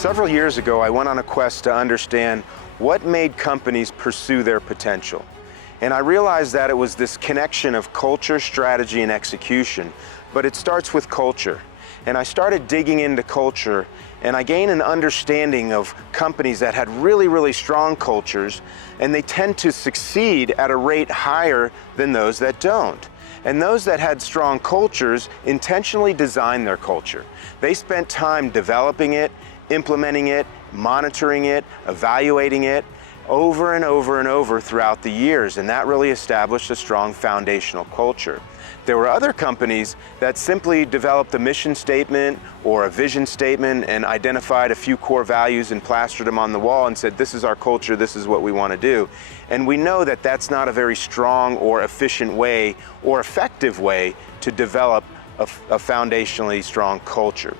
Several years ago, I went on a quest to understand what made companies pursue their potential. And I realized that it was this connection of culture, strategy, and execution. But it starts with culture. And I started digging into culture, and I gained an understanding of companies that had really, really strong cultures, and they tend to succeed at a rate higher than those that don't. And those that had strong cultures intentionally designed their culture. They spent time developing it, implementing it, monitoring it, evaluating it over and over and over throughout the years, and that really established a strong foundational culture. There were other companies that simply developed a mission statement or a vision statement and identified a few core values and plastered them on the wall and said, this is our culture, this is what we want to do. And we know that that's not a very strong or efficient way or effective way to develop a foundationally strong culture.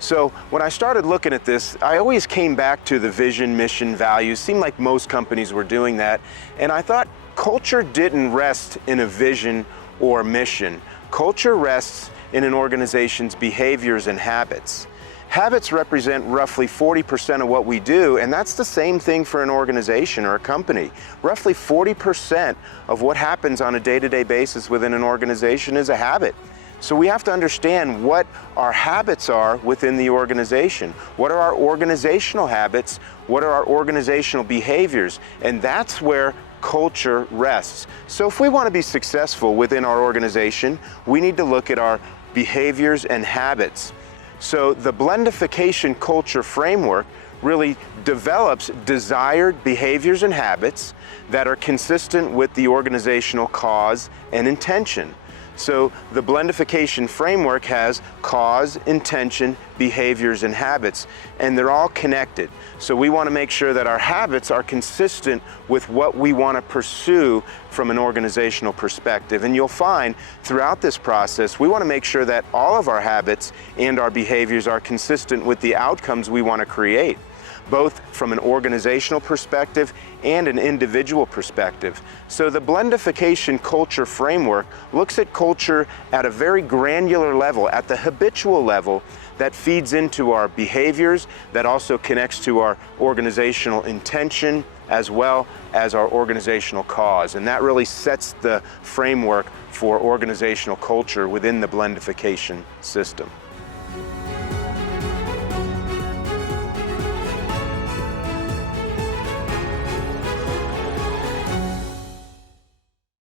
So when I started looking at this, I always came back to the vision, mission, values. Seemed like most companies were doing that. And I thought culture didn't rest in a vision or mission. Culture rests in an organization's behaviors and habits. Habits represent roughly 40% of what we do, and that's the same thing for an organization or a company. Roughly 40% of what happens on a day-to-day basis within an organization is a habit. So we have to understand what our habits are within the organization. What are our organizational habits? What are our organizational behaviors? And that's where culture rests. So if we want to be successful within our organization, we need to look at our behaviors and habits. So the Blendification culture framework really develops desired behaviors and habits that are consistent with the organizational cause and intention. So the Blendification framework has cause, intention, behaviors, and habits, and they're all connected. So we want to make sure that our habits are consistent with what we want to pursue from an organizational perspective. And you'll find throughout this process, we want to make sure that all of our habits and our behaviors are consistent with the outcomes we want to create, both from an organizational perspective and an individual perspective. So the Blendification culture framework looks at culture at a very granular level, at the habitual level, that feeds into our behaviors, that also connects to our organizational intention, as well as our organizational cause. And that really sets the framework for organizational culture within the Blendification system.